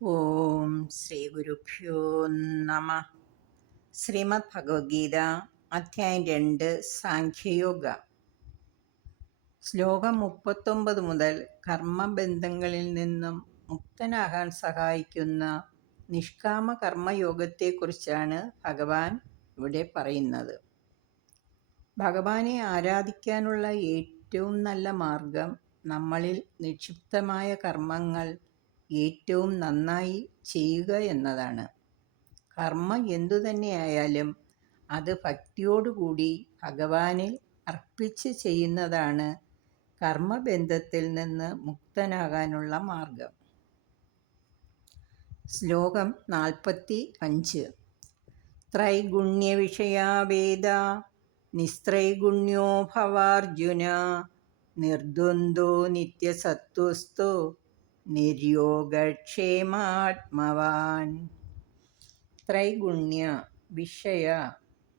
ഓം ശ്രീ ഗുരുഭ്യോ നമ. ശ്രീമദ് ഭഗവത്ഗീത അധ്യായം 2 സാഖ്യയോഗ. ശ്ലോകം 39 മുതൽ കർമ്മബന്ധങ്ങളിൽ നിന്നും മുക്തനാകാൻ സഹായിക്കുന്ന നിഷ്കാമ കർമ്മയോഗത്തെക്കുറിച്ചാണ് ഭഗവാൻ ഇവിടെ പറയുന്നത്. ഭഗവാനെ ആരാധിക്കാനുള്ള ഏറ്റവും നല്ല മാർഗം നമ്മളിൽ നിക്ഷിപ്തമായ കർമ്മങ്ങൾ ഏറ്റവും നന്നായി ചെയ്യുക എന്നതാണ്. കർമ്മം എന്തുതന്നെയായാലും അത് ഭക്തിയോടുകൂടി ഭഗവാനിൽ അർപ്പിച്ച് ചെയ്യുന്നതാണ് കർമ്മബന്ധത്തിൽ നിന്ന് മുക്തനാകാനുള്ള മാർഗം. ശ്ലോകം 45. ത്രൈഗുണ്യവിഷയാ വേദ നിസ്ത്രൈഗുണ്യോ ഭവാർജുന നിർദ്വന്ദ്വോ നിത്യസത്വസ്ഥോ നിർയോഗക്ഷേമാത്മവാൻ. ത്രൈഗുണ്യ വിഷയ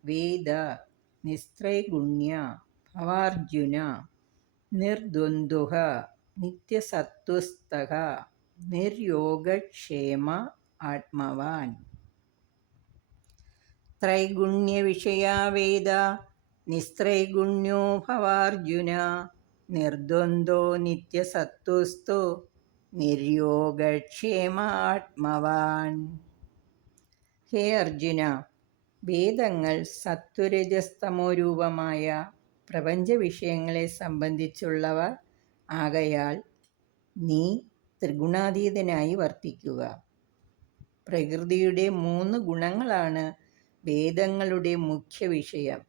വേദ നിസ്ത്രൈഗുണ്യ ഭവാർജുന നിർദ്വന്ദ്വഃ നിത്യസത്വസ്ഥഃ നിർയോഗക്ഷേമ ആത്മവാൻ. ത്രൈഗുണ്യവിഷയാ വേദ നിസ്ത്രൈഗുണ്യോ ഭവാർജുന നിർദ്വന്ദ്വോ നിത്യസത്വസ്ഥോ നിർയോഗക്ഷേമാത്മവാൻ. ഹേ അർജുന, വേദങ്ങൾ സത്വരജസ്തമോ രൂപമായ പ്രപഞ്ച വിഷയങ്ങളെ സംബന്ധിച്ചുള്ളവ ആകയാൽ നീ ത്രിഗുണാതീതനായി വർത്തിക്കുക. പ്രകൃതിയുടെ 3 ഗുണങ്ങളാണ് വേദങ്ങളുടെ മുഖ്യ വിഷയം.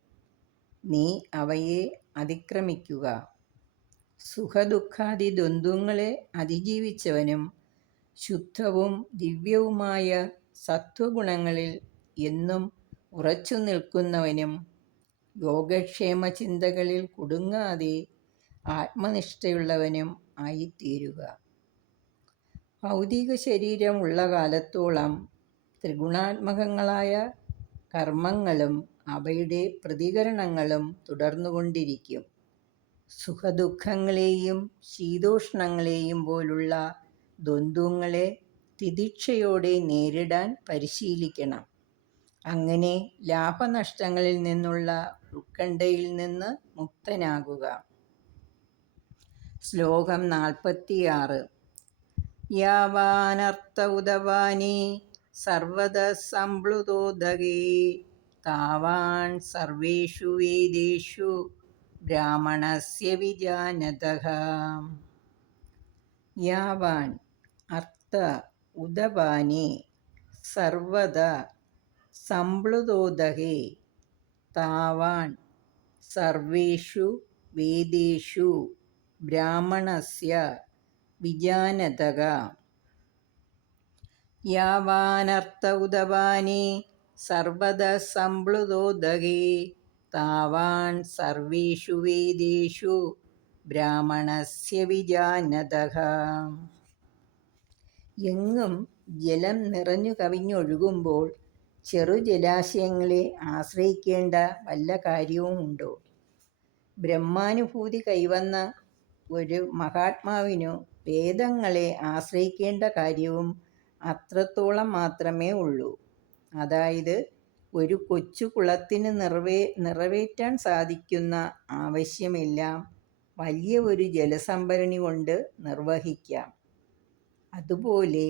നീ അവയെ അതിക്രമിക്കുക. സുഖദുഃഖാദി ദ്വന്ദ്വങ്ങളെ അതിജീവിച്ചവനും ശുദ്ധവും ദിവ്യവുമായ സത്വഗുണങ്ങളിൽ എന്നും ഉറച്ചു നിൽക്കുന്നവനും യോഗക്ഷേമ ചിന്തകളിൽ കുടുങ്ങാതെ ആത്മനിഷ്ഠയുള്ളവനും ആയിത്തീരുക. ഭൗതിക ശരീരം ഉള്ള കാലത്തോളം ത്രിഗുണാത്മകങ്ങളായ കർമ്മങ്ങളും അവയുടെ പ്രതികരണങ്ങളും തുടർന്നുകൊണ്ടിരിക്കും. സുഖദുഃഖങ്ങളെയും ശീതോഷ്ണങ്ങളെയും പോലുള്ള ദ്വന്ദ്വങ്ങളെ തിദിക്ഷയോടെ നേരിടാൻ പരിശീലിക്കണം. അങ്ങനെ ലാഭനഷ്ടങ്ങളിൽ നിന്നുള്ള ഉത്കണ്ഠയിൽ നിന്ന് മുക്തനാകുക. ശ്ലോകം 46. യാവാനർത്ഥ ഉദവാനി സർവതഃ സംപ്ലുതോദകേ താവാൻ സർവേഷു വേദേഷു ബ്രാഹ്മണസ്യ വിജാനതഃ. യാവാൻ അർത്ഥ ഉദപാനി സർവദാ സംപ്ലുതോദകേ താവാൻ സർവേഷു വേദേഷു ബ്രാഹ്മണസ്യ വിജാനതഃ. യാവാനർത്ഥ ഉദപാനി സർവദാ സംപ്ലുതോദകേ താവാൻ സർവേഷു വേദേഷു ബ്രാഹ്മണസ്യ വിജാനതഃ. എങ്ങും ജലം നിറഞ്ഞു കവിഞ്ഞൊഴുകുമ്പോൾ ചെറുജലാശയങ്ങളെ ആശ്രയിക്കേണ്ട വല്ല കാര്യവുമുണ്ടോ? ബ്രഹ്മാനുഭൂതി കൈവന്ന ഒരു മഹാത്മാവിനു വേദങ്ങളെ ആശ്രയിക്കേണ്ട കാര്യവും അത്രത്തോളം മാത്രമേ ഉള്ളൂ. അതായത് ഒരു കൊച്ചു കുളത്തിന് നിറവേറ്റാൻ സാധിക്കുന്ന ആവശ്യമെല്ലാം വലിയ ഒരു ജലസംഭരണി കൊണ്ട് നിർവഹിക്കാം. അതുപോലെ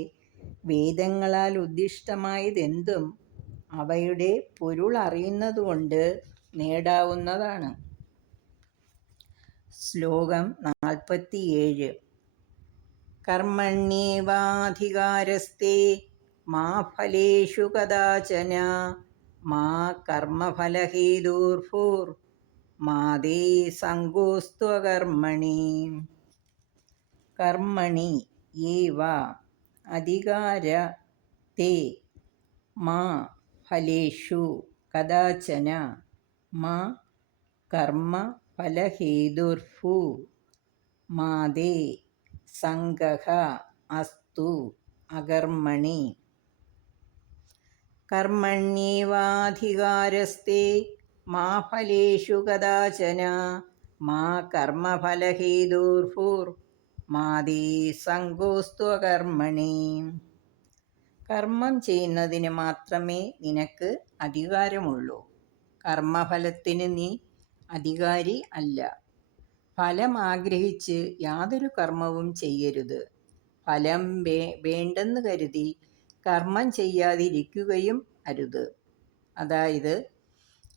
വേദങ്ങളാൽ ഉദ്ദിഷ്ടമായതെന്തും അവയുടെ പൊരുൾ അറിയുന്നതുകൊണ്ട് നേടാവുന്നതാണ്. ശ്ലോകം 47. കർമ്മണ്യേവാധികാരസ്തേ മാ ഫലേഷു കദാചന മാ കർമ്മഫലഹേതുർഭൂർ മാ തേ സംഗോസ്ത്വ കർമ്മണി. കർമ്മണി ഏവ അധികാര തേ മാ ഫലേഷു കദാചന മാ കർമ്മ ഫലഹേതുർഭൂ മാ തേ സംഗഃ അസ്തു അകർമ്മണി. കർമ്മണ്യേവാധികാരസ്തേ മാ ഫലേഷു കദാചന മാ കർമ്മഫലഹേതുർഭൂർ മാ തേ സംഗോസ്ത്വ കർമ്മണി. കർമ്മം ചെയ്യുന്നതിന് മാത്രമേ നിനക്ക് അധികാരമുള്ളൂ. കർമ്മഫലത്തിന് നീ അധികാരി അല്ല. ഫലം ആഗ്രഹിച്ച് യാതൊരു കർമ്മവും ചെയ്യരുത്. ഫലം വേണ്ടെന്ന് കരുതി കർമ്മം ചെയ്യാതിരിക്കുകയും അരുത്. അതായത്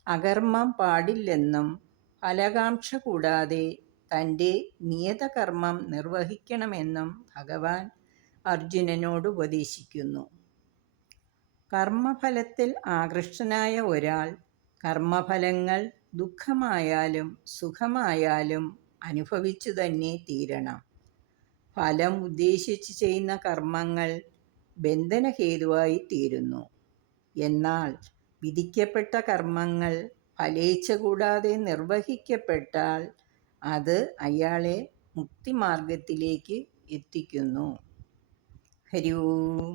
അകർമ്മം പാടില്ലെന്നും ഫലകാംക്ഷ കൂടാതെ തൻ്റെ നിയതകർമ്മം നിർവഹിക്കണമെന്നും ഭഗവാൻ അർജുനനോട് ഉപദേശിക്കുന്നു. കർമ്മഫലത്തിൽ ആകൃഷ്ടനായ ഒരാൾ കർമ്മഫലങ്ങൾ ദുഃഖമായാലും സുഖമായാലും അനുഭവിച്ചു തന്നെ തീരണം. ഫലം ഉദ്ദേശിച്ച് ചെയ്യുന്ന കർമ്മങ്ങൾ ബന്ധനഹേതുവായി തീരുന്നു. എന്നാൽ വിധിക്കപ്പെട്ട കർമ്മങ്ങൾ ഫലേച്ഛ കൂടാതെ നിർവഹിക്കപ്പെട്ടാൽ അത് അയാളെ മുക്തിമാർഗത്തിലേക്ക് എത്തിക്കുന്നു. ഹരി ഓം.